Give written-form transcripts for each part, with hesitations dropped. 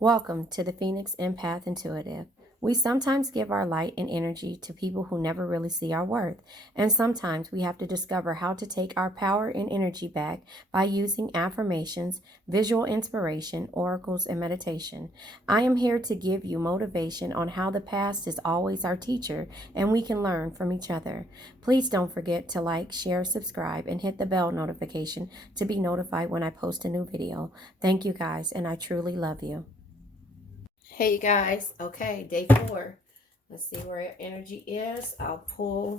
Welcome to the Phoenix Empath Intuitive. We sometimes give our light and energy to people who never really see our worth, and sometimes we have to discover how to take our power and energy back by using affirmations, visual inspiration, oracles, and meditation. I am here to give you motivation on how the past is always our teacher and we can learn from each other. Please don't forget to like, share, subscribe, and hit the bell notification to be notified when I post a new video. Thank you guys, and I truly love you. Hey you guys, okay, day 4. Let's see where your energy is. I'll pull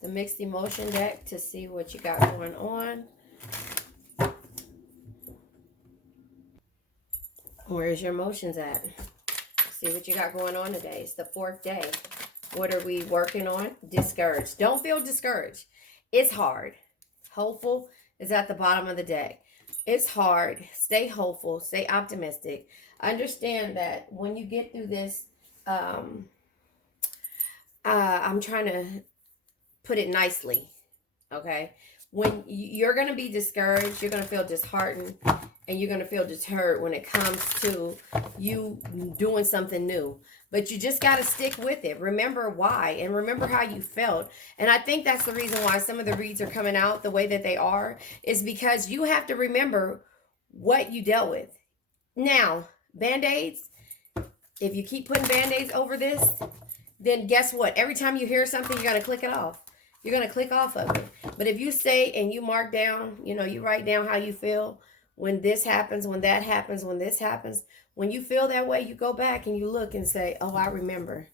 the mixed emotion deck to see what you got going on. Where's your emotions at? See what you got going on today. It's the 4th day. What are we working on? Discouraged. Don't feel discouraged. It's hard. Hopeful is at the bottom of the deck. It's hard. Stay hopeful. Stay optimistic. Understand that when you get through this, I'm trying to put it nicely, okay? When you're going to be discouraged, you're going to feel disheartened, and you're going to feel deterred when it comes to you doing something new. But you just got to stick with it. Remember why, and remember how you felt. And I think that's the reason why some of the reads are coming out the way that they are, is because you have to remember what you dealt with. Now, Band-Aids, if you keep putting Band-Aids over this, then guess what? Every time you hear something, you're going to click it off. You're going to click off of it. But if you stay and you mark down, you write down how you feel when this happens, when that happens, when this happens. When you feel that way, you go back and you look and say, oh, I remember.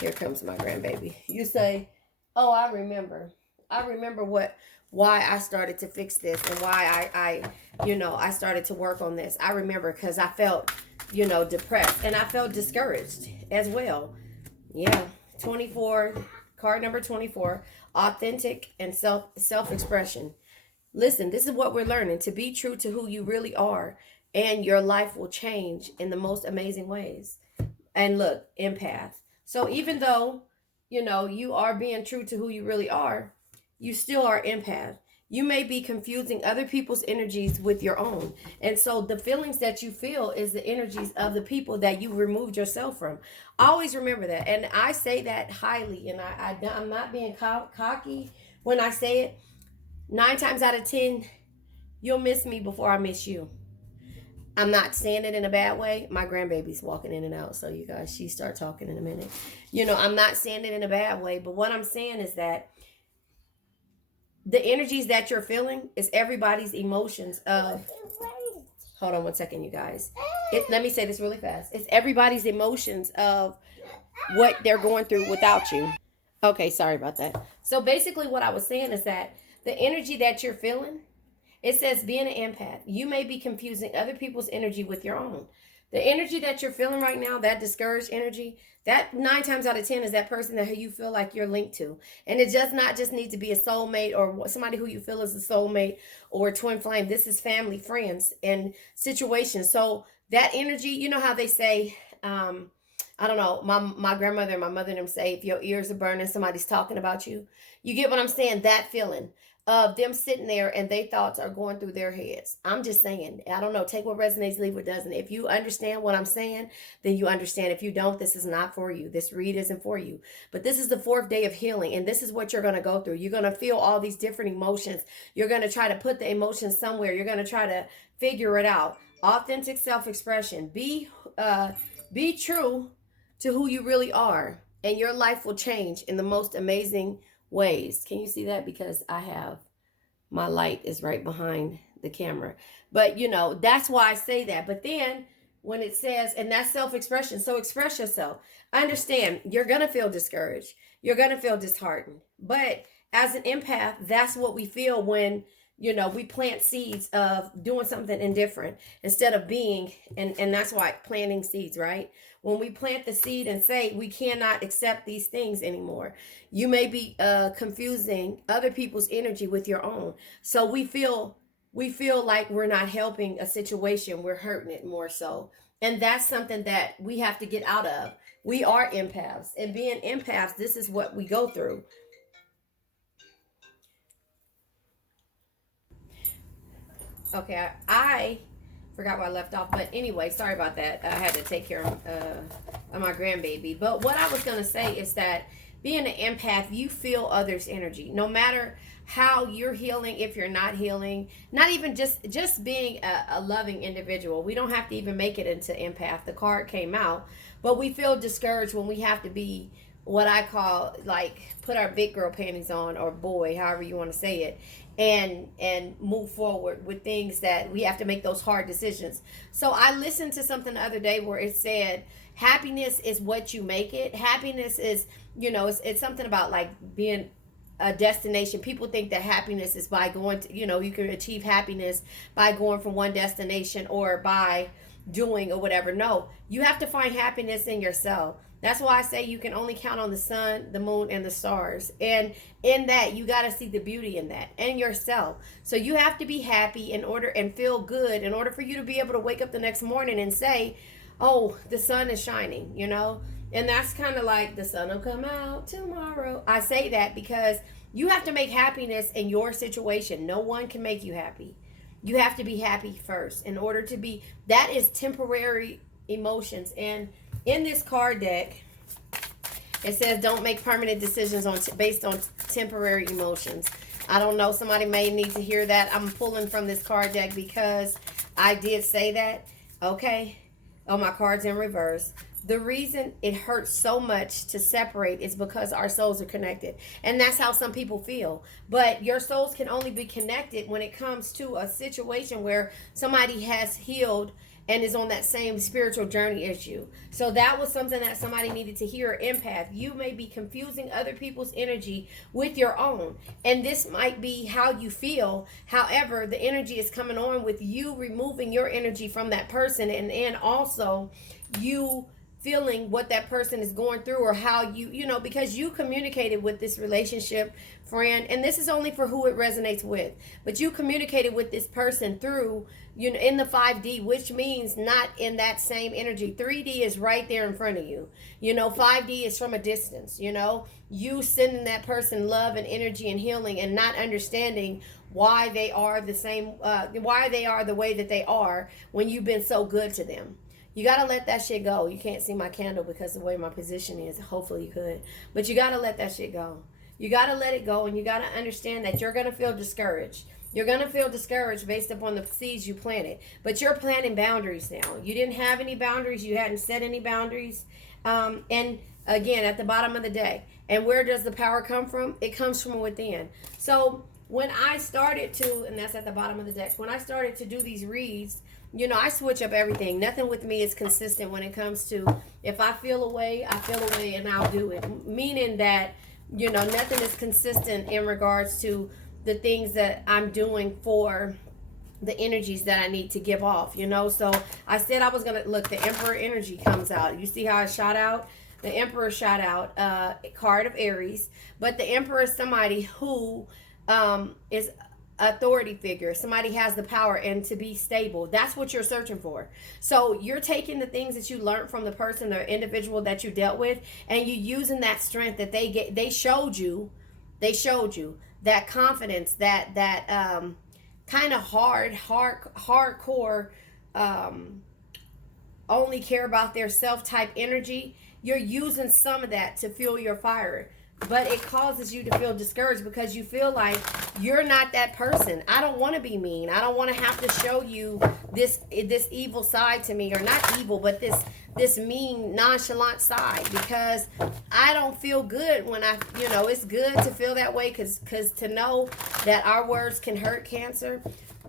Here comes my grandbaby. You say, oh, I remember. I remember why I started to fix this and why I started to work on this. I remember because I felt, depressed, and I felt discouraged as well. Yeah, 24, card number 24, authentic and self-expression. Listen, this is what we're learning, to be true to who you really are, and your life will change in the most amazing ways. And look, empath. So even though, you are being true to who you really are, you still are empath. You may be confusing other people's energies with your own. And so the feelings that you feel is the energies of the people that you removed yourself from. Always remember that. And I say that highly, and I'm not being cocky when I say it. 9 times out of 10, you'll miss me before I miss you. I'm not saying it in a bad way. My grandbaby's walking in and out, so you guys, she start talking in a minute. I'm not saying it in a bad way, but what I'm saying is that the energies that you're feeling is everybody's emotions of, hold on one second, you guys. Let me say this really fast. It's everybody's emotions of what they're going through without you. Okay, sorry about that. So basically what I was saying is that the energy that you're feeling, it says being an empath, you may be confusing other people's energy with your own. The energy that you're feeling right now, that discouraged energy, that 9 times out of 10 is that person that you feel like you're linked to. And it does not just need to be a soulmate or somebody who you feel is a soulmate or a twin flame. This is family, friends, and situations. So that energy, you know how they say, I don't know, my grandmother and my mother and them say, if your ears are burning, somebody's talking about you. You get what I'm saying? That feeling of them sitting there and their thoughts are going through their heads. I'm just saying, I don't know, take what resonates, leave what doesn't. If you understand what I'm saying, then you understand. If you don't, this is not for you. This read isn't for you. But this is the 4th day of healing, and this is what you're going to go through. You're going to feel all these different emotions. You're going to try to put the emotions somewhere. You're going to try to figure it out. Authentic self-expression. Be true to who you really are, and your life will change in the most amazing ways. Can you see that? Because my light is right behind the camera. But that's why I say that. But then when it says, and that's self-expression, so express yourself. Understand, you're going to feel discouraged. You're going to feel disheartened. But as an empath, that's what we feel when we plant seeds of doing something indifferent instead of being, and that's why planting seeds, right? When we plant the seed and say we cannot accept these things anymore, you may be confusing other people's energy with your own. So we feel like we're not helping a situation, we're hurting it more so. And that's something that we have to get out of. We are empaths, and being empaths, this is what we go through. Okay, I Forgot where I left off. But anyway, sorry about that. I had to take care of my grandbaby. But what I was going to say is that being an empath, you feel others' energy. No matter how you're healing, if you're not healing, not even just being a loving individual. We don't have to even make it into empath. The card came out. But we feel discouraged when we have to be what I call, like, put our big girl panties on, or boy, however you want to say it, and move forward with things that we have to make those hard decisions. So I listened to something the other day where it said happiness is what you make it. Happiness is, it's something about like being a destination. People think that happiness is by going to, you can achieve happiness by going from one destination or by doing or whatever. No, you have to find happiness in yourself. That's why I say you can only count on the sun, the moon, and the stars. And in that, you got to see the beauty in that and yourself. So you have to be happy in order and feel good in order for you to be able to wake up the next morning and say, oh, the sun is shining, And that's kind of like the sun will come out tomorrow. I say that because you have to make happiness in your situation. No one can make you happy. You have to be happy first in order to be. That is temporary emotions. And in this card deck, it says don't make permanent decisions based on temporary emotions. I don't know. Somebody may need to hear that. I'm pulling from this card deck because I did say that. Okay. Oh, my card's in reverse. The reason it hurts so much to separate is because our souls are connected. And that's how some people feel. But your souls can only be connected when it comes to a situation where somebody has healed and is on that same spiritual journey as you. So that was something that somebody needed to hear. Empath, you may be confusing other people's energy with your own. And this might be how you feel. However, the energy is coming on with you removing your energy from that person. And also you feeling what that person is going through, or how because you communicated with this relationship friend, and this is only for who it resonates with, but you communicated with this person through in the 5D, which means not in that same energy. 3D is right there in front of you. 5D is from a distance. You sending that person love and energy and healing, and not understanding why they are why they are the way that they are when you've been so good to them. You got to let that shit go. You can't see my candle because of the way my position is. Hopefully you could. But you got to let that shit go. You got to let it go, and you got to understand that you're going to feel discouraged. You're going to feel discouraged based upon the seeds you planted. But you're planting boundaries now. You didn't have any boundaries. You hadn't set any boundaries. And again, at the bottom of the deck. And where does the power come from? It comes from within. So when I started to, and that's at the bottom of the deck, when I started to do these reads, I switch up everything. Nothing with me is consistent when it comes to, if I feel a way, I feel a way, and I'll do it. Meaning that, nothing is consistent in regards to the things that I'm doing for the energies that I need to give off, So I said I was going to, look, the Emperor energy comes out. You see how it shot out? The Emperor shot out, card of Aries. But the Emperor is somebody who is authority figure. Somebody has the power and to be stable. That's what you're searching for. So you're taking the things that you learned from the person or individual that you dealt with, and you using that strength that they showed you that confidence, that kind of hardcore only care about their self type energy. You're using some of that to fuel your fire. But it causes you to feel discouraged because you feel like you're not that person. I don't want to be mean. I don't want to have to show you this evil side to me, or not evil, but this mean, nonchalant side, because I don't feel good when it's good to feel that way, because to know that our words can hurt Cancer,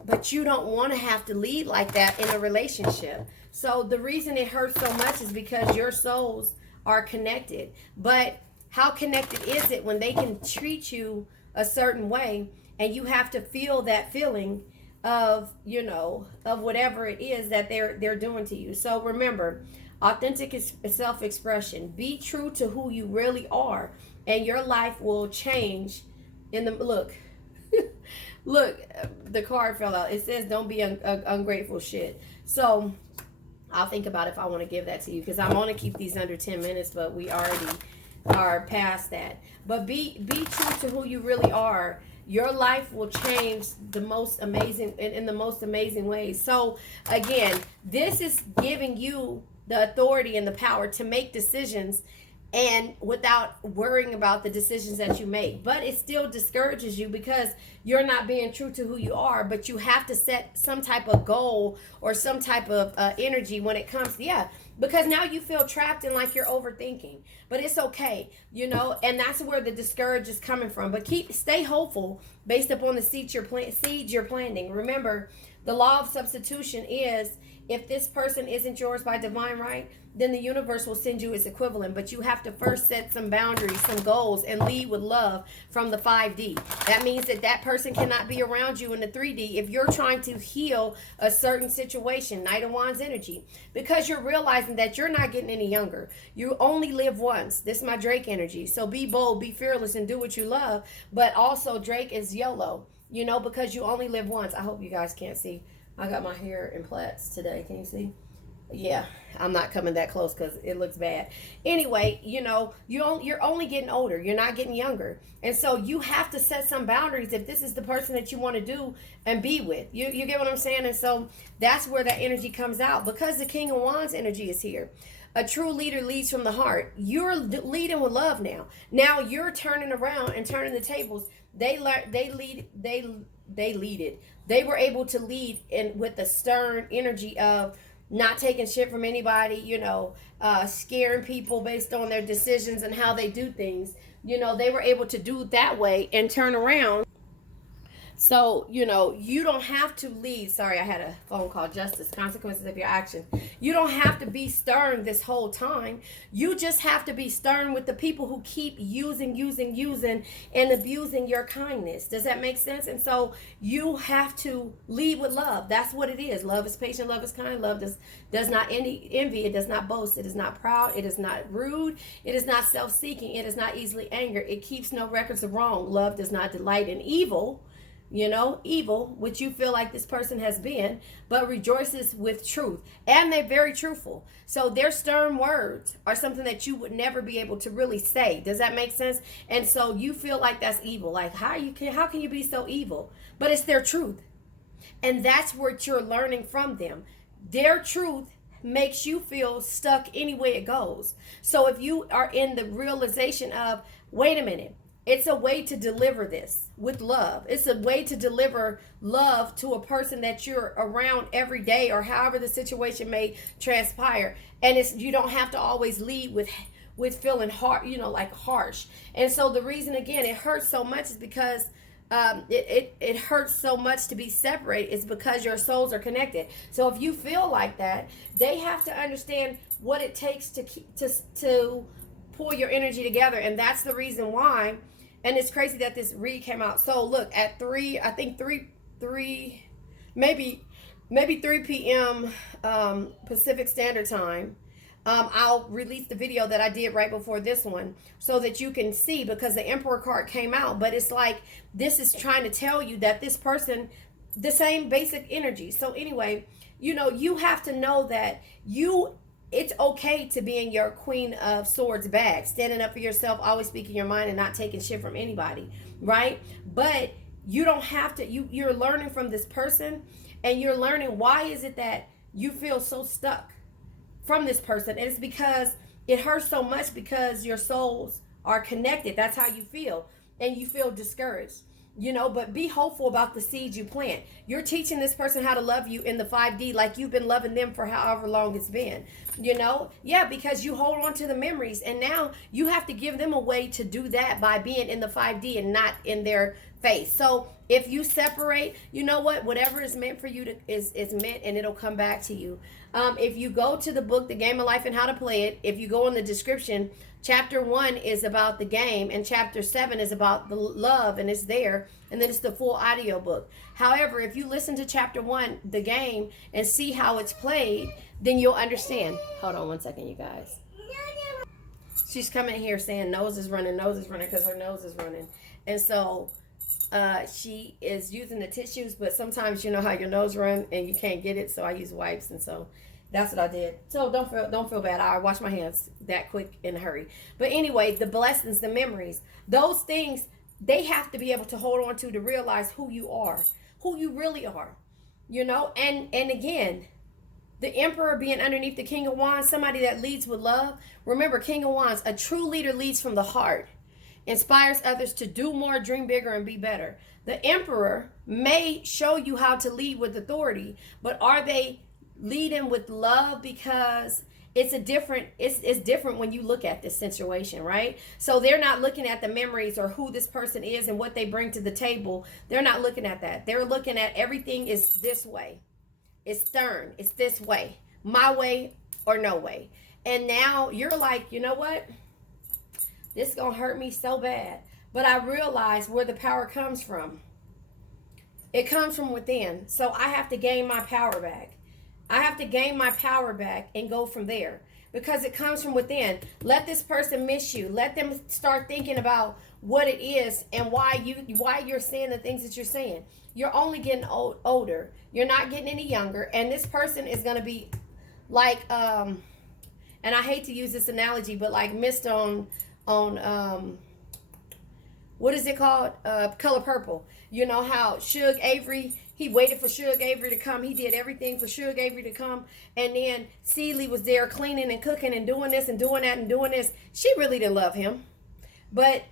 but you don't want to have to lead like that in a relationship. So the reason it hurts so much is because your souls are connected. But how connected is it when they can treat you a certain way, and you have to feel that feeling of whatever it is that they're doing to you? So remember, authentic is self-expression. Be true to who you really are, and your life will change. Look, the card fell out. It says don't be ungrateful shit. So I'll think about if I want to give that to you, because I want to keep these under 10 minutes, but we already are past that. But be true to who you really are. your life will change the most amazing in the most amazing ways. So again, this is giving you the authority and the power to make decisions and without worrying about the decisions that you make. But it still discourages you because you're not being true to who you are. But you have to set some type of goal or some type of energy when it comes to, yeah, because now you feel trapped and like you're overthinking. But it's okay, you know, and that's where the discourage is coming from. But stay hopeful based upon the seeds you're planting. Remember, the law of substitution is, if this person isn't yours by divine right, then the universe will send you its equivalent. But you have to first set some boundaries, some goals, and lead with love from the 5D. That means that that person cannot be around you in the 3D if you're trying to heal a certain situation, Knight of Wands energy, because you're realizing that you're not getting any younger. You only live once. This is my Drake energy. So be bold, be fearless, and do what you love. But also Drake is YOLO, you know, because you only live once. I hope you guys can't see. I got my hair in plaits today. Can you see? Yeah, I'm not coming that close because it looks bad. Anyway, you know, you're only getting older. You're not getting younger. And so you have to set some boundaries if this is the person that you want to do and be with. You get what I'm saying? And so that's where that energy comes out, because the King of Wands energy is here. A true leader leads from the heart. You're leading with love now. Now you're turning around and turning the tables. They lead it. They were able to lead in with the stern energy of not taking shit from anybody, you know, scaring people based on their decisions and how they do things. You know, they were able to do it that way and turn around. So, you know, you don't have to lead. Sorry, I had a phone call. Justice, consequences of your actions. You don't have to be stern this whole time. You just have to be stern with the people who keep using, and abusing your kindness. Does that make sense? And so you have to lead with love. That's what it is. Love is patient. Love is kind. Love does not envy. It does not boast. It is not proud. It is not rude. It is not self-seeking. It is not easily angered. It keeps no records of wrong. Love does not delight in evil. You know, evil, which you feel like this person has been, but rejoices with truth. And they're very truthful. So their stern words are something that you would never be able to really say. Does that make sense? And so you feel like that's evil. Like, how can you be so evil? But it's their truth. And that's what you're learning from them. Their truth makes you feel stuck any way it goes. So if you are in the realization of, wait a minute, it's a way to deliver this with love. It's a way to deliver love to a person that you're around every day, or however the situation may transpire. And you don't have to always lead with feeling hard, you know, like harsh. And so the reason, again, it hurts so much is because it hurts so much to be separate is because your souls are connected. So if you feel like that, they have to understand what it takes to pull your energy together. And that's the reason why. And it's crazy that this read came out. So look, at 3 p.m. Pacific Standard Time, I'll release the video that I did right before this one so that you can see, because the Emperor card came out. But it's like, this is trying to tell you that this person, the same basic energy. So anyway, you know, you have to know that it's okay to be in your Queen of Swords bag, standing up for yourself, always speaking your mind, and not taking shit from anybody, right? But you don't have to. You're learning from this person, and you're learning why is it that you feel so stuck from this person. And it's because it hurts so much because your souls are connected. That's how you feel, and you feel discouraged. You know, but be hopeful about the seeds you plant. You're teaching this person how to love you in the 5D like you've been loving them for however long it's been. You know? Yeah, because you hold on to the memories, and now you have to give them a way to do that by being in the 5D and not in their face. So if you separate, you know what? Whatever is meant for you is meant, and it'll come back to you. If you go to the book, The Game of Life and How to Play It, if you go in the description, Chapter 1 is about the game, and Chapter 7 is about the love, and it's there. And then it's the full audio book. However, if you listen to Chapter 1, the game, and see how it's played, then you'll understand. Hold on one second, you guys. She's coming here saying nose is running, because her nose is running. And so she is using the tissues, but sometimes you know how your nose runs and you can't get it, so I use wipes, and so that's what I did. So don't feel bad. I wash my hands that quick in a hurry. But anyway, the blessings, the memories, those things they have to be able to hold on to realize who you are, who you really are, you know. And again, the Emperor being underneath the King of Wands, somebody that leads with love. Remember, King of Wands, a true leader leads from the heart, inspires others to do more, dream bigger, and be better. The Emperor may show you how to lead with authority, but are they leading with love? Because it's different when you look at this situation, right? So they're not looking at the memories or who this person is and what they bring to the table. They're not looking at that. They're looking at everything is this way. It's stern. It's this way. My way or no way. And now you're like, you know what? This is going to hurt me so bad. But I realize where the power comes from. It comes from within. So I have to gain my power back. I have to gain my power back and go from there. Because it comes from within. Let this person miss you. Let them start thinking about what it is and why you're saying the things that you're saying. You're only getting older. You're not getting any younger. And this person is going to be like, and I hate to use this analogy, but like mist on what is it called? Color Purple. You know how Suge Avery, he waited for Suge Avery to come. He did everything for Suge Avery to come. And then Celie was there cleaning and cooking and doing this and doing that and doing this. She really didn't love him. But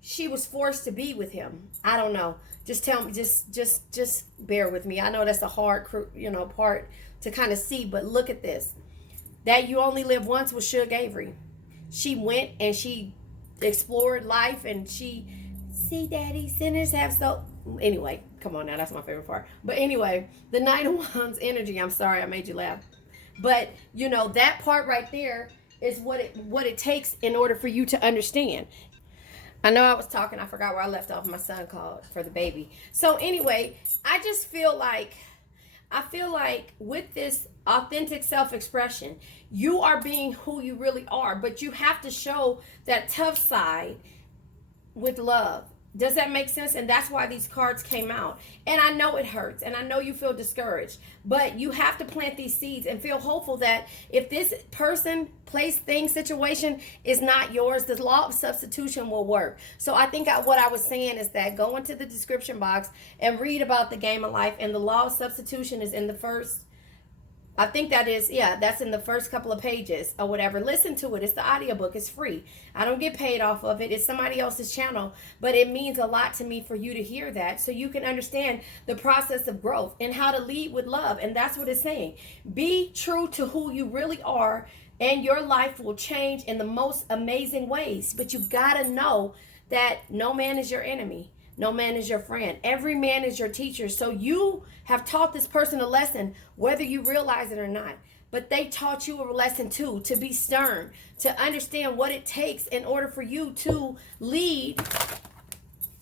she was forced to be with him. I don't know. Just tell me, just bear with me. I know that's a hard, part to kind of see, but look at this. That You Only Live Once with Suge Avery. She went and she explored life and she, see daddy, sinners have so, anyway, come on now, that's my favorite part. But anyway, the Nine of Wands energy, I'm sorry I made you laugh. But, that part right there is what it takes in order for you to understand. I know I was talking, I forgot where I left off. My son called for the baby. So anyway, I just feel like, with this authentic self-expression, you are being who you really are, but you have to show that tough side with love. Does that make sense? And that's why these cards came out. And I know it hurts, and I know you feel discouraged, but you have to plant these seeds and feel hopeful that if this person, place, thing, situation is not yours, the law of substitution will work. So I think what I was saying is that go into the description box and read about the game of life, and the law of substitution is in the first, I think that's in the first couple of pages or whatever. Listen to it. It's the audiobook. It's free. I don't get paid off of it. It's somebody else's channel, but it means a lot to me for you to hear that so you can understand the process of growth and how to lead with love. And that's what it's saying. Be true to who you really are, and your life will change in the most amazing ways. But you got to know that no man is your enemy. No man is your friend. Every man is your teacher. So you have taught this person a lesson, whether you realize it or not. But they taught you a lesson too, to be stern, to understand what it takes in order for you to lead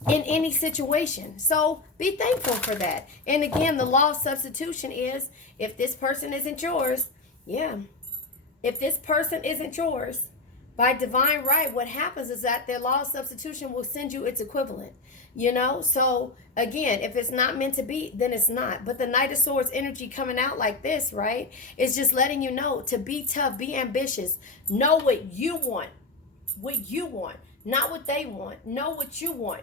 in any situation. So be thankful for that. And again, the law of substitution is, if this person isn't yours, if this person isn't yours, by divine right, what happens is that the law of substitution will send you its equivalent. So again, if it's not meant to be, then it's not. But the Knight of Swords energy coming out like this, right, is just letting you know to be tough, be ambitious, know what you want, not what they want. Know what you want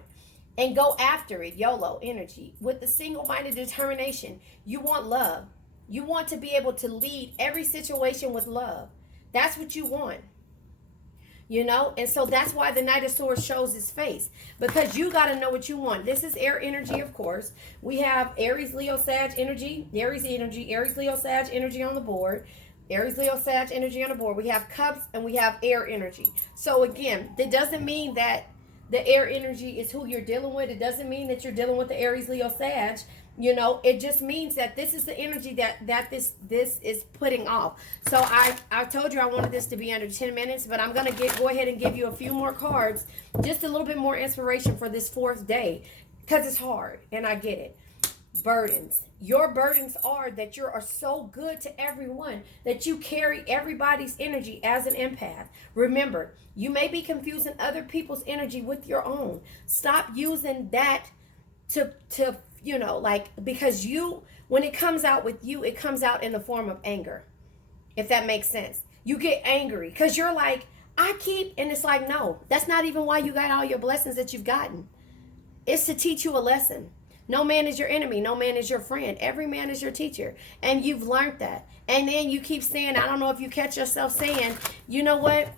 and go after it. YOLO energy with the single-minded determination. You want love. You want to be able to lead every situation with love. That's what you want. And so that's why the Knight of Swords shows his face, because you got to know what you want. This is air energy, of course. We have Aries, Leo, Sag energy, Aries, Leo, Sag energy on the board. Aries, Leo, Sag energy on the board. We have cups and we have air energy. So again, that doesn't mean that the air energy is who you're dealing with. It doesn't mean that you're dealing with the Aries, Leo, Sag. It just means that this is the energy that this is putting off. So I told you I wanted this to be under 10 minutes, but I'm going to go ahead and give you a few more cards, just a little bit more inspiration for this fourth day, because it's hard, and I get it. Burdens. Your burdens are that you are so good to everyone that you carry everybody's energy as an empath. Remember, you may be confusing other people's energy with your own. Stop using that to because when it comes out with you, it comes out in the form of anger. If that makes sense. You get angry because you're like, and it's like, no, that's not even why you got all your blessings that you've gotten. It's to teach you a lesson. No man is your enemy. No man is your friend. Every man is your teacher. And you've learned that. And then you keep saying, I don't know if you catch yourself saying, you know what?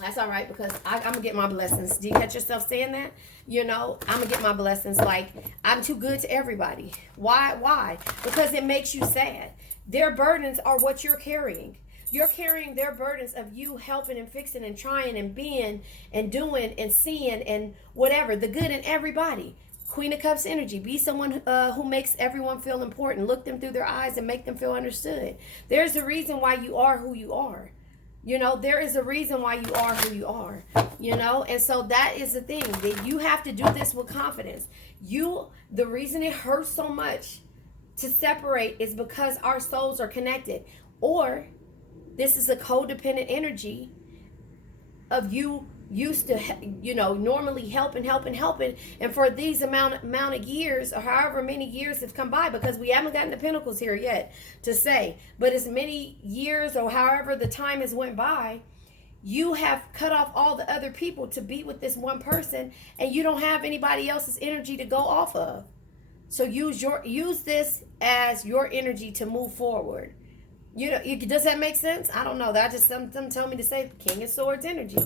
That's all right, because I'm going to get my blessings. Do you catch yourself saying that? You know, I'm going to get my blessings. Like, I'm too good to everybody. Why? Because it makes you sad. Their burdens are what you're carrying. You're carrying their burdens of you helping and fixing and trying and being and doing and seeing and whatever. The good in everybody. Queen of Cups energy. Be someone who makes everyone feel important. Look them through their eyes and make them feel understood. There's a reason why you are who you are. You know, there is a reason why you are who you are, you know, and so that is the thing, that you have to do this with confidence. The reason it hurts so much to separate is because our souls are connected, or this is a codependent energy of you used to, you know, normally helping, and for these amount of years, or however many years have come by, because we haven't gotten the Pentacles here yet to say, but as many years or however the time has went by, you have cut off all the other people to be with this one person, and you don't have anybody else's energy to go off of. So use this as your energy to move forward. You know, does that make sense? I don't know. That just something told me to say King of Swords energy.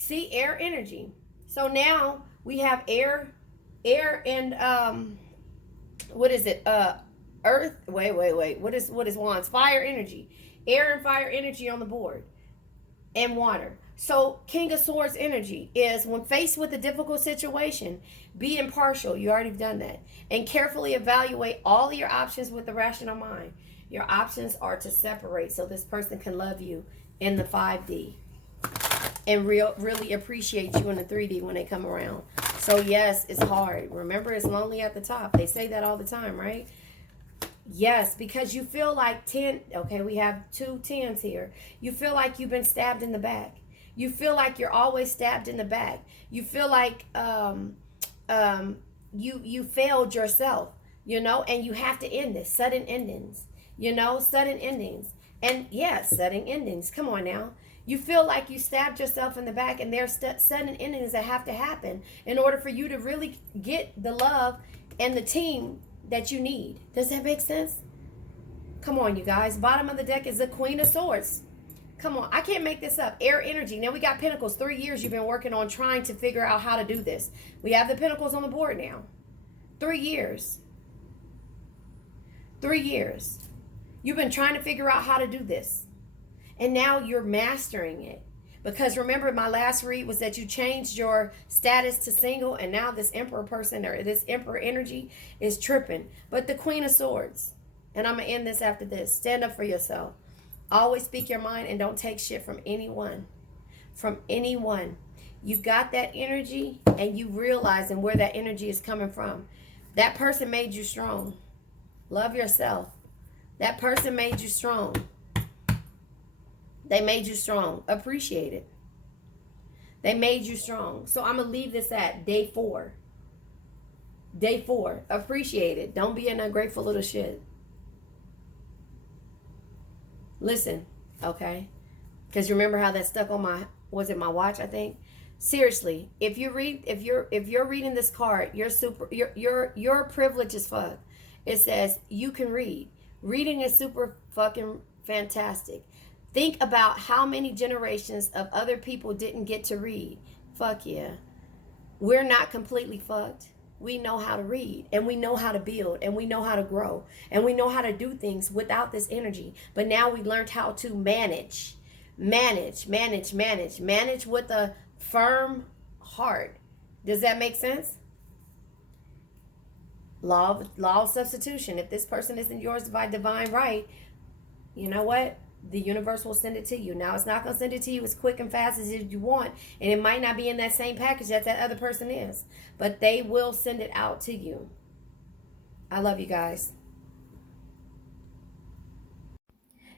See, air energy. So now we have air and what is it? Earth. Wait. What is wands? Fire energy. Air and fire energy on the board. And water. So King of Swords energy is when faced with a difficult situation, be impartial. You already done that. And carefully evaluate all of your options with a rational mind. Your options are to separate so this person can love you in the 5D. And really appreciate you in the 3D when they come around. So yes, it's hard. Remember, it's lonely at the top. They say that all the time, right? Yes, because you feel like 10. Okay, we have 2 10s here. You feel like you've been stabbed in the back. You feel like you're always stabbed in the back. You feel like you failed yourself, you know, and you have to end this. Sudden endings, you know, sudden endings. And yes, sudden endings. Come on now. You feel like you stabbed yourself in the back, and there's sudden endings that have to happen in order for you to really get the love and the team that you need. Does that make sense? Come on, you guys. Bottom of the deck is the Queen of Swords. Come on. I can't make this up. Air energy. Now we got Pentacles. 3 years you've been working on trying to figure out how to do this. We have the Pentacles on the board now. 3 years. 3 years. You've been trying to figure out how to do this. And now you're mastering it. Because remember, my last read was that you changed your status to single, and now this Emperor person or this Emperor energy is tripping. But the Queen of Swords, and I'm going to end this after this. Stand up for yourself. Always speak your mind and don't take shit from anyone. From anyone. You got that energy, and you realizing where that energy is coming from. That person made you strong. Love yourself. That person made you strong. They made you strong. Appreciate it. They made you strong. So I'm going to leave this at day 4. Day 4. Appreciate it. Don't be an ungrateful little shit. Listen, okay? Because remember how that stuck on my watch, I think? Seriously, if you're reading this card, you're privileged as fuck. It says you can read. Reading is super fucking fantastic. Think about how many generations of other people didn't get to read. Fuck yeah. We're not completely fucked. We know how to read, and we know how to build, and we know how to grow, and we know how to do things without this energy. But now we learned how to manage with a firm heart. Does that make sense? Law of substitution. If this person isn't yours by divine right, you know what? The universe will send it to you. Now, it's not going to send it to you as quick and fast as you want. And it might not be in that same package that other person is. But they will send it out to you. I love you guys.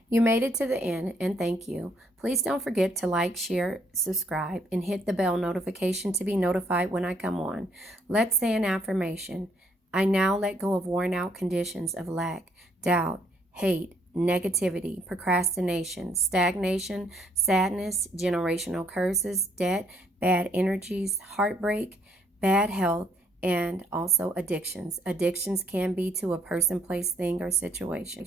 You made it to the end, and thank you. Please don't forget to like, share, subscribe, and hit the bell notification to be notified when I come on. Let's say an affirmation. I now let go of worn out conditions of lack, doubt, hate, negativity, procrastination, stagnation, sadness, generational curses, debt, bad energies, heartbreak, bad health, and also addictions. Addictions can be to a person, place, thing, or situation.